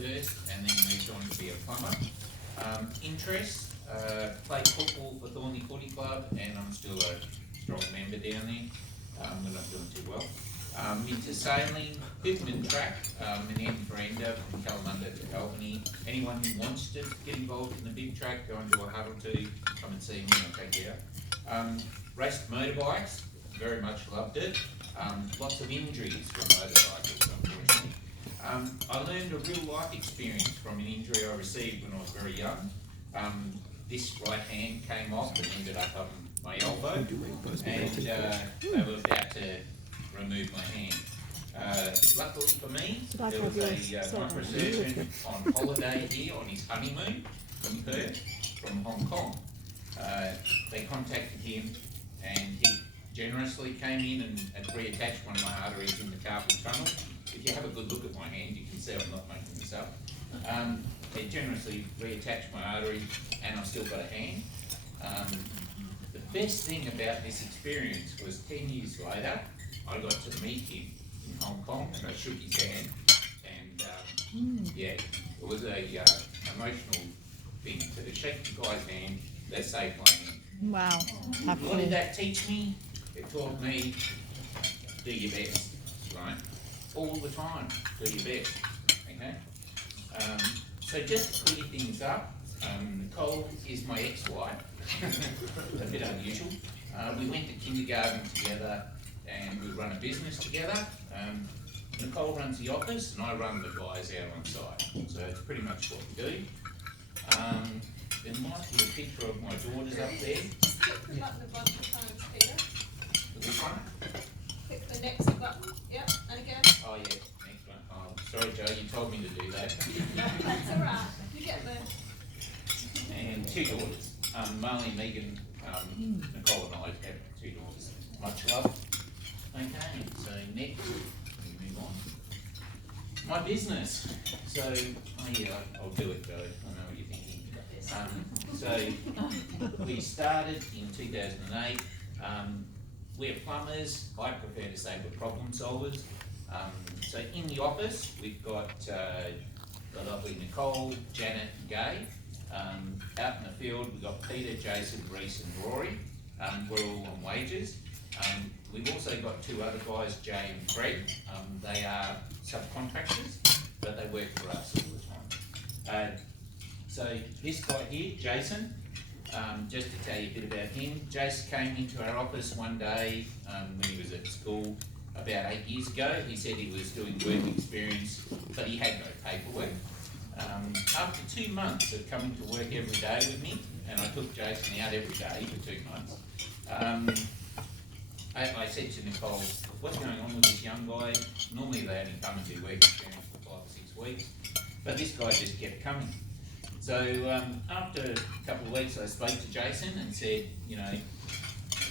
first and then moved on to be a plumber. Interests, played football for Thornley Footy Club and I'm still a strong member down there. We're not doing too well. Into sailing, Bidman track, an end for ender from Kalamunda to Albany. Anyone who wants to get involved in the big track, go and do a hut or two, come and see me, I'll take you out. Raced motorbikes, very much loved it. Lots of injuries from motorbikers, unfortunately. I learned a real life experience from an injury I received when I was very young. This right hand came off and ended up on my elbow, and they were about to remove my hand. Luckily for me, there was a microsurgeon on holiday here on his honeymoon from Perth, from Hong Kong. They contacted him and he generously came in and reattached one of my arteries in the carpal tunnel. If you have a good look at my hand, you can see I'm not making this up. They generously reattached my artery and I've still got a hand. The best thing about this experience was 10 years later, I got to meet him in Hong Kong and I shook his hand and yeah, it was a emotional thing. To shake the guy's hand, that saved my hand. Wow. What did that teach me? It taught me, do your best, right? All the time, do your best, okay? So just to clear things up, Nicole is my ex-wife, a bit unusual. We went to kindergarten together and we run a business together. Nicole runs the office and I run the guys out on site. So it's pretty much what we do. There might be a picture of my daughters up there. Just click the button a bunch of times, Peter. This one? Click the next button, yep, and again. Oh yeah, next one. Oh, sorry Joe, you told me to do that. That's alright, you get there. And two daughters, Marley, Megan, Nicole and I have two daughters. Much love. Okay, so next, we move on. My business. So, oh yeah, I'll do it Joe, I know what you're thinking. So, we started in 2008. We're plumbers, I prefer to say we're problem solvers. So in the office, we've got the lovely Nicole, Janet and Gay. Out in the field, we've got Peter, Jason, Reese and Rory. We're all on wages. We've also got two other guys, Jay and Fred. They are subcontractors, but they work for us all the time. So this guy here, Jason, just to tell you a bit about him, Jason came into our office one day when he was at school about 8 years ago. He said he was doing work experience, but he had no paperwork. After 2 months of coming to work every day with me, and I took Jason out every day for 2 months, I said to Nicole, what's going on with this young guy? Normally they only come and do work experience for 5 or 6 weeks, but this guy just kept coming. So after a couple of weeks I spoke to Jason and said, you know,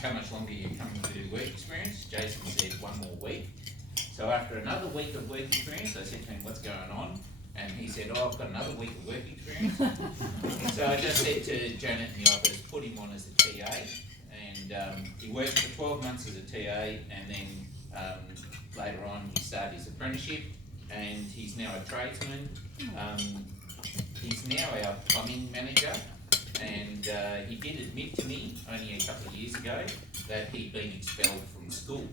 how much longer are you coming to do work experience? Jason said 1 more week. So after another week of work experience, I said to him, what's going on? And he said, oh, I've got another week of work experience. So I just said to Janet in the office, put him on as a TA. And he worked for 12 months as a TA, and then later on he started his apprenticeship, and he's now a tradesman. He's now our plumbing manager, and he did admit to me only a couple of years ago that he'd been expelled from school.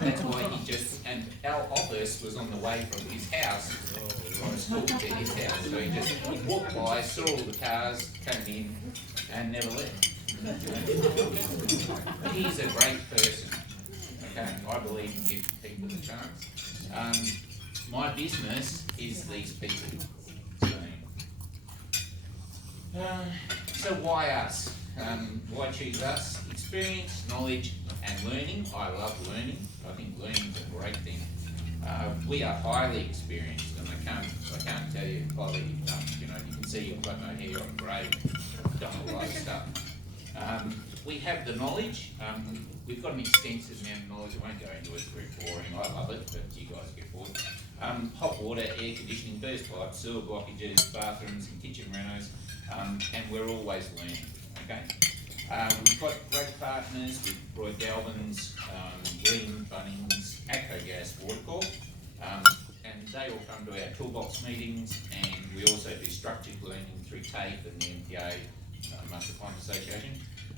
That's why he just, and our office was on the way from his house, from school to his house. So he walked by, saw all the cars, came in, and never left. He's a great person, okay? I believe in giving people a chance. My business is these people. So why us? Why choose us? Experience, knowledge and learning. I love learning. I think learning is a great thing. We are highly experienced, and I can't tell you highly enough. You know, you can see I've got no hair, I'm grey, I've done a lot of stuff. We have the knowledge. We've got an extensive amount of knowledge. I won't go into it, it's very boring. I love it, but you guys get bored. Hot water, air conditioning, burst pipes, sewer blockages, bathrooms and kitchen renos, and we're always learning, okay? We've got great partners with Roy Galvin's, Green, Bunnings, Acro Gas, Water Corp, and they all come to our toolbox meetings, and we also do structured learning through TAFE and the MPA, Master Plan Association.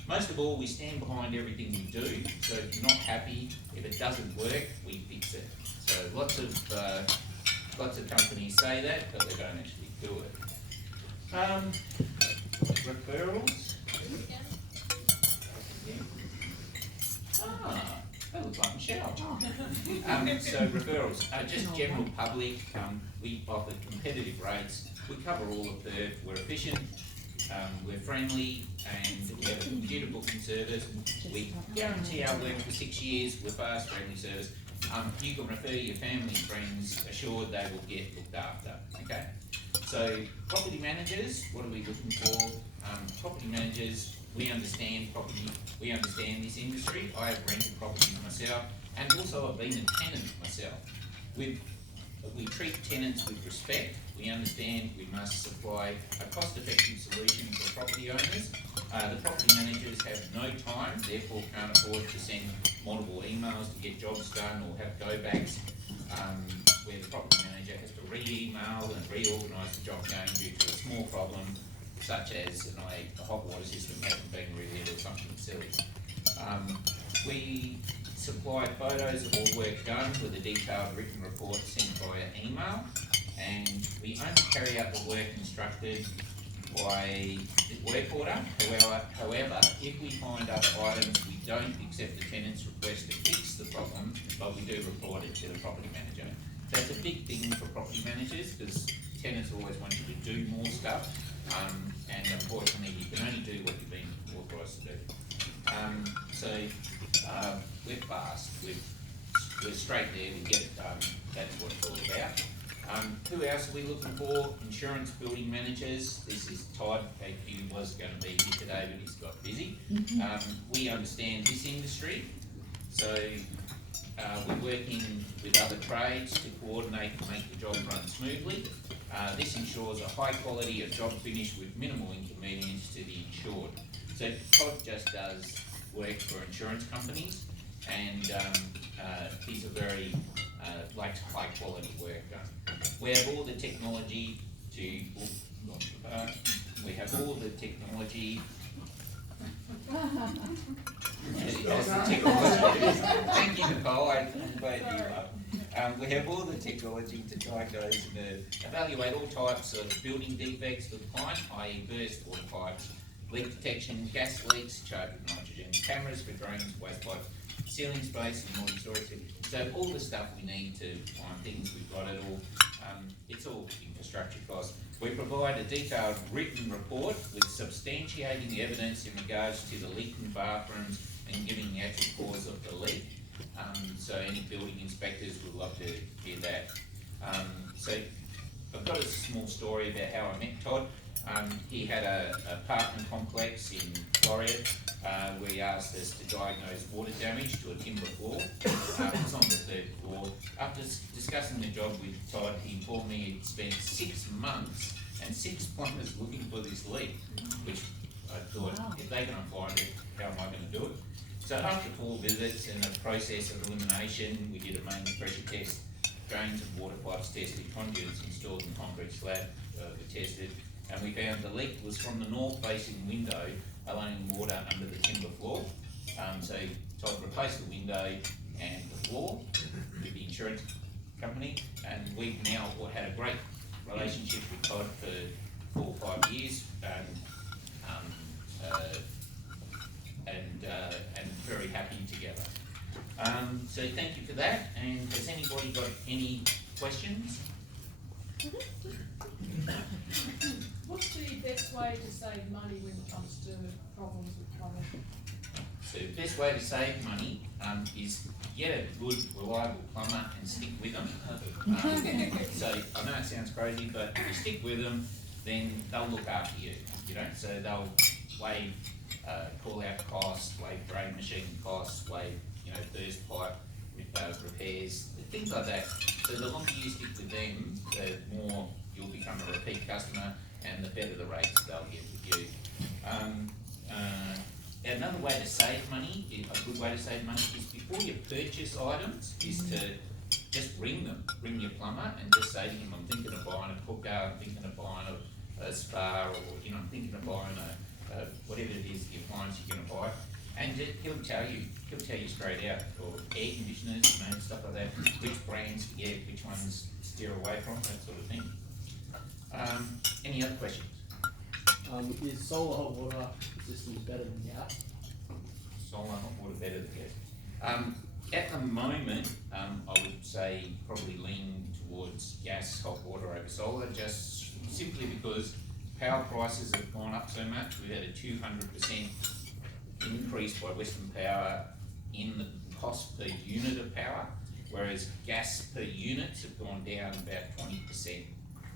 Most of all, we stand behind everything we do, so if you're not happy, if it doesn't work, we fix it. So lots of companies say that, but they don't actually do it. Referrals. That looks like Michelle. So referrals, just general public, we offer competitive rates, we cover all of Perth, we're efficient, we're friendly, and we have a computer booking service. We guarantee our work for 6 years, we're fast, friendly service. You can refer your family and friends, assured they will get looked after, okay? So property managers, what are we looking for? Property managers, we understand property, we understand this industry. I have rented properties myself, and also I've been a tenant myself. We treat tenants with respect. We understand we must supply a cost-effective solution for property owners. The property managers have no time, therefore can't afford to send multiple emails to get jobs done or have go-backs, where the property manager has to re-email and reorganise the job going due to a small problem, such as a hot water system hasn't been relit or something silly. We supply photos of all work done with a detailed written report sent via email, and we only carry out the work instructed by the work order. However, if we find other items, we don't accept the tenant's request to fix the problem, but we do report it to the property manager. That's a big thing for property managers, because tenants always want you to do more stuff, and unfortunately you can only do what you've been authorised to do. We're fast, we're straight there, we get it done, that's what it's all about. Who else are we looking for? Insurance building managers. This is Todd. He was going to be here today, but he's got busy. We understand this industry, so we're working with other trades to coordinate and make the job run smoothly. This ensures a high quality of job finish with minimal inconvenience to the insured. So Todd just does work for insurance companies, and he's a very likes high quality work. We have all the technology to. We have all the technology. Thank you, Nicole. I'm glad you are. We have all the technology to diagnose and evaluate all types of building defects for the client, i.e. burst water pipes, leak detection, gas leaks, charged with nitrogen, cameras for drains, waste pipes, ceiling space and multi-storage. So all the stuff we need to find things, we've got it all. It's all infrastructure costs. We provide a detailed written report with substantiating evidence in regards to the leaking bathrooms and giving the actual cause of the leak. So any building inspectors would love to hear that. So I've got a small story about how I met Todd. He had an apartment complex in Florida where he asked us to diagnose water damage to a timber floor. It was on the 3rd floor. After discussing the job with Todd, he informed me he'd spent 6 months and 6 plumbers looking for this leak, which I thought, if they can't find it, how am I going to do it? So after 4 visits and a process of elimination, we did a mains pressure test, drains and water pipes tested, conduits installed in concrete slab were tested, and we found the leak was from the north facing window, allowing water under the timber floor. So Todd replaced the window and the floor with the insurance company, and we've now had a great relationship with Todd for 4 or 5 years, and very happy together. So thank you for that. And has anybody got any questions? What's the best way to save money when it comes to problems with plumbing? So the best way to save money is get a good, reliable plumber and stick with them. So I know it sounds crazy, but if you stick with them, then they'll look after you, so they'll waive call out costs, waive drain machine costs, waive, burst pipe repairs, things like that. So the longer you stick with them, the more you'll become a repeat customer, and the better the rates they'll get with you. Another way to save money, a good way to save money, is before you purchase items, is to just ring them, ring your plumber and just say to him, I'm thinking of buying a cooker, I'm thinking of buying a spa, or, you know, I'm thinking of buying whatever it is, the appliance you're gonna buy. And he'll tell you straight out, or air conditioners, you know, stuff like that, which brands to get, which ones steer away from, that sort of thing. Any other questions? Is solar hot water systems better than gas? Solar hot water better than gas? At the moment, I would say probably lean towards gas hot water over solar, just simply because power prices have gone up so much. We've had a 200% increase by Western Power in the cost per unit of power, whereas gas per units have gone down about 20%.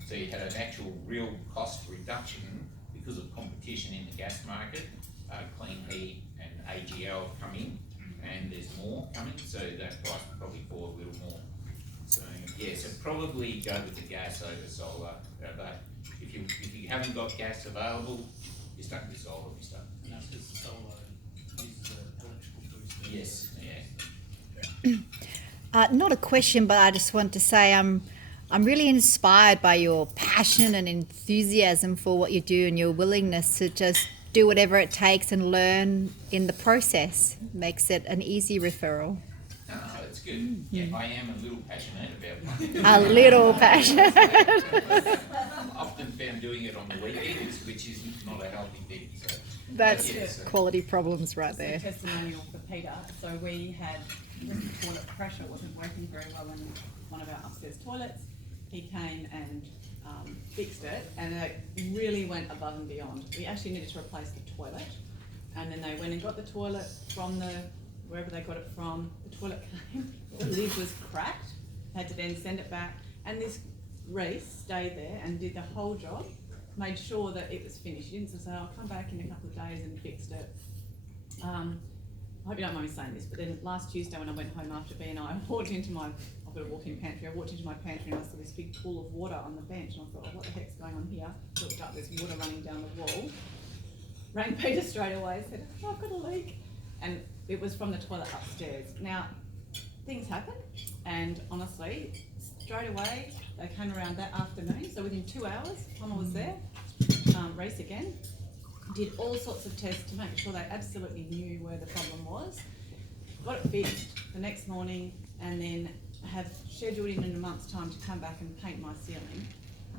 So you had an actual real cost reduction because of competition in the gas market. Clean Heat and AGL come in, and there's more coming, so that price will probably fall a little more. So yeah, so probably go with the gas over solar. But if you haven't got gas available, you're stuck with solar. You're stuck. And that's because the solar uses the electrical booster. Yes, yeah. Not a question, but I just want to say I'm really inspired by your passion and enthusiasm for what you do and your willingness to just do whatever it takes and learn in the process. Makes it an easy referral. No, that's good. Yeah, I am a little passionate about it. A little passionate. I'm often found doing it on the weekends, which is not a healthy thing. So, That's yeah, so- quality problems right It's there. a testimonial for Peter. So we had the toilet pressure wasn't working very well in one of our upstairs toilets. He came and fixed it, and it really went above and beyond. We actually needed to replace the toilet, and then they went and got the toilet from wherever they got it from. The toilet came, the lid was cracked. Had to then send it back, and this Reese stayed there and did the whole job. Made sure that it was finished. He didn't just say, I'll come back in a couple of days and fixed it. I hope you don't mind me saying this, but then last Tuesday when I went home after BNI, I walked into I've got a walk-in pantry, I walked into my pantry and I saw this big pool of water on the bench, and I thought, oh, what the heck's going on here? Looked up, there's water running down the wall. Rang Peter straight away, said, oh, I've got a leak. And it was from the toilet upstairs. Now, things happen, and honestly, straight away, they came around that afternoon, so within 2 hours, Plumber was there, Reese again, did all sorts of tests to make sure they absolutely knew where the problem was, got it fixed the next morning, and then have scheduled in a month's time to come back and paint my ceiling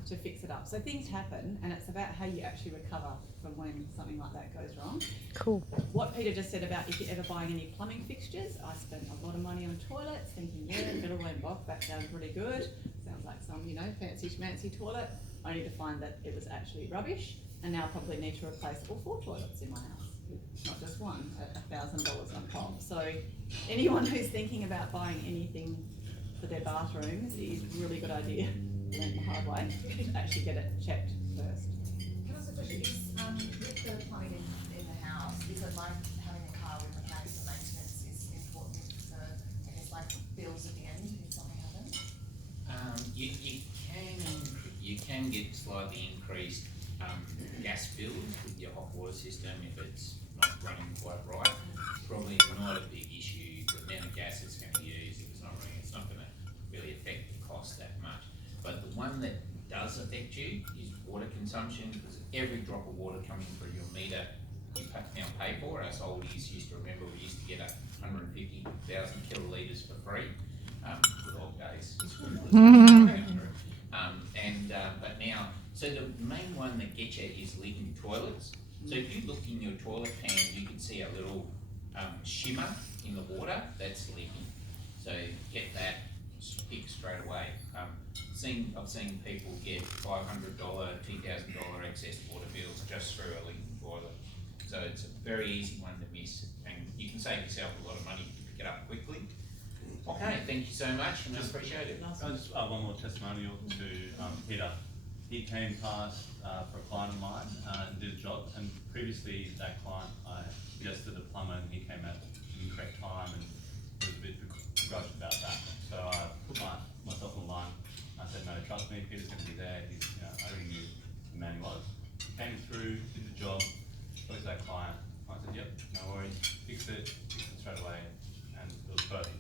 to fix it up. So things happen, and it's about how you actually recover from when something like that goes wrong. Cool. What Peter just said about if you're ever buying any plumbing fixtures, I spent a lot of money on toilets, thinking, yeah, Middle and Bock, that sounds pretty good. Sounds like some, fancy schmancy toilet. Only to find that it was actually rubbish, and now I probably need to replace all 4 toilets in my house, not just one, at $1,000 on top. So anyone who's thinking about buying anything for their bathrooms, it is a really good idea, learn the hard way, to actually get it checked first. Can I ask a question? With the plumbing in the house, is it like having a car with mechanics and maintenance is important for, I guess, like bills at the end if something happens? You can get slightly increased gas bills with your hot water system if it's not running quite right. Probably not a big issue. The amount of gas it's going to use, if it's not running, it's not going to really affect the cost that much. But the one that does affect you is water consumption, because every drop of water coming through your meter you now pay for. Us oldies used to remember we used to get 150,000 kilolitres for free. Good old days. But now, so the main one that gets you is leaking toilets. So if you look in your toilet pan, you can see a little shimmer in the water, that's leaking. So get that fixed straight away. I've seen people get $500, $2,000 excess water bills just through a leaking toilet. So it's a very easy one to miss, and you can save yourself a lot of money if you pick it up quickly. Okay, thank you so much, and I appreciate it. Just one more testimonial to Peter. He came past for a client of mine and did a job, and previously that client, I suggested a plumber and he came at the incorrect time and was a bit begrudged about that. So I put myself on the line. I said, no, trust me, Peter's going to be there. I already knew the man he was. He came through, did the job, spoke to that client. I said, yep, no worries, fix it straight away, and it was perfect.